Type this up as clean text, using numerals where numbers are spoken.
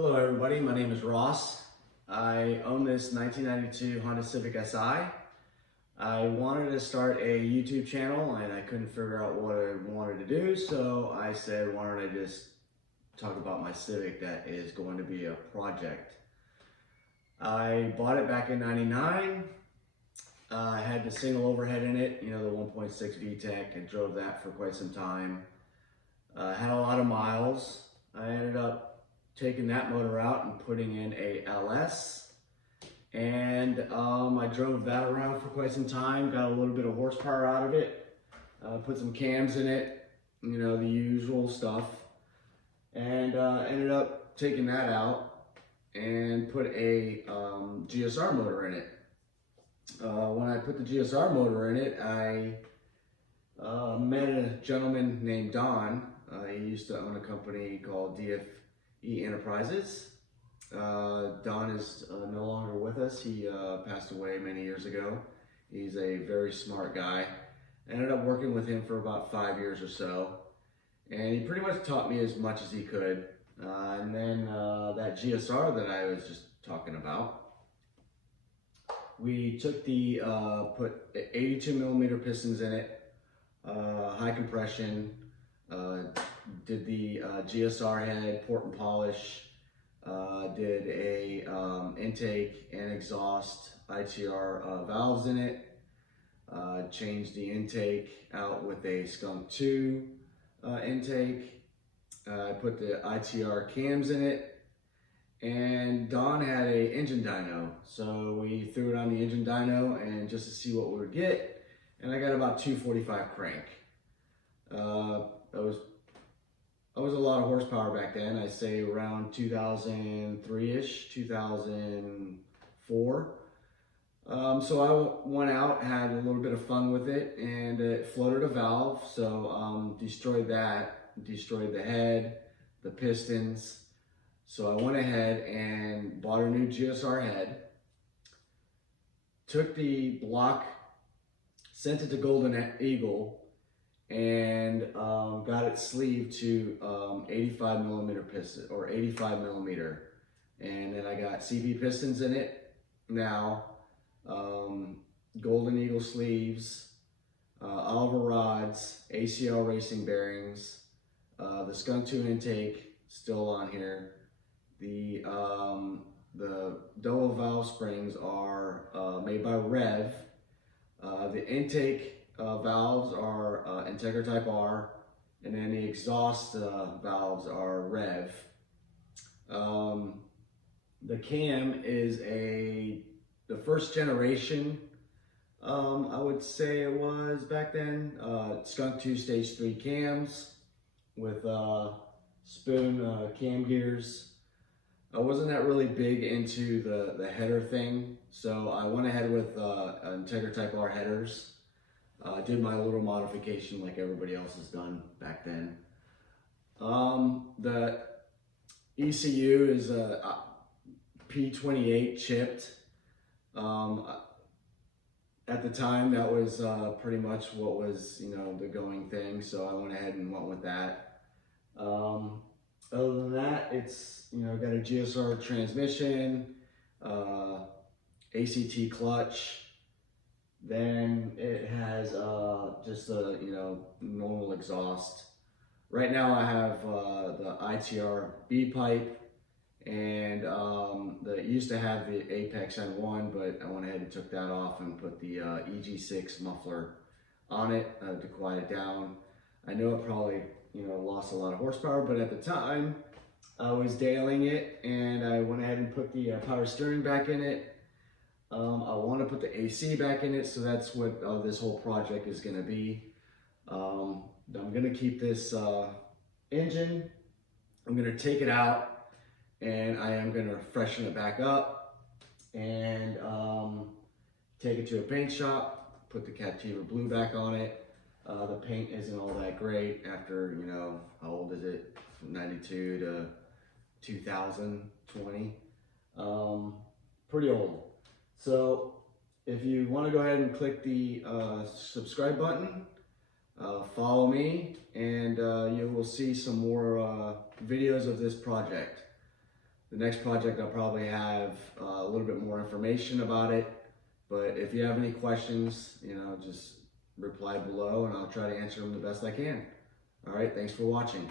Hello everybody, my name is Ross. I own this 1992 Honda Civic Si. I wanted to start a YouTube channel and I couldn't figure out what I wanted to do, so I said, why don't I just talk about my Civic that is going to be a project. I bought it back in '99. I had the single overhead in it, you know, the 1.6 VTEC, and drove that for quite some time. Had a lot of miles. I ended up taking that motor out and putting in a LS, and I drove that around for quite some time, got a little bit of horsepower out of it, put some cams in it, you know, the usual stuff, and ended up taking that out and put a GSR motor in it. When I put the GSR motor in it, I met a gentleman named Don. He used to own a company called DFE Enterprises. Don is no longer with us. He passed away many years ago. He's a very smart guy. I ended up working with him for about 5 years or so, and he pretty much taught me as much as he could. And then that GSR that I was just talking about, we took the put 82 millimeter pistons in it, high compression, did the GSR head, port and polish, did a intake and exhaust ITR valves in it, changed the intake out with a Skunk 2 intake, I put the ITR cams in it, and Don had a engine dyno, so we threw it on the engine dyno and just to see what we would get, and I got about 245 crank. That was a lot of horsepower back then. I say around 2003-ish, 2004. So I went out, had a little bit of fun with it, and it floated a valve, so destroyed that, destroyed the head, the pistons. So I went ahead and bought a new GSR head, took the block, sent it to Golden Eagle, and got it sleeved to 85 millimeter piston, or 85 millimeter. And then I got CV pistons in it now, Golden Eagle sleeves, Oliver rods, ACL racing bearings, the Skunk 2 intake still on here. The double valve springs are made by Rev. The intake valves are Integra Type R, and then the exhaust valves are Rev. The cam is the first generation, I would say it was back then, Skunk 2 Stage 3 cams with spoon cam gears. I wasn't that really big into the header thing, so I went ahead with Integra Type R headers. Did my little modification like everybody else has done back then. The ECU is a P28 chipped. At the time, that was pretty much what was, you know, the going thing, so I went ahead and went with that. Other than that, it's, you know, got a GSR transmission, ACT clutch. Then it has just a, you know, normal exhaust. Right now I have the ITR B pipe, and it used to have the Apex N1, but I went ahead and took that off and put the EG6 muffler on it to quiet it down. I know it probably, you know, lost a lot of horsepower, but at the time I was dailing it, and I went ahead and put the power steering back in it. I want to put the AC back in it, so that's what this whole project is going to be. I'm going to keep this engine, I'm going to take it out, and I am going to freshen it back up and take it to a paint shop, put the Captiva Blue back on it. The paint isn't all that great after, you know, how old is it? From 92 to 2020. Pretty old. So if you want to go ahead and click the subscribe button, follow me, and you will see some more videos of this project. The next project, I'll probably have a little bit more information about it. But if you have any questions, just reply below and I'll try to answer them the best I can. All right, thanks for watching.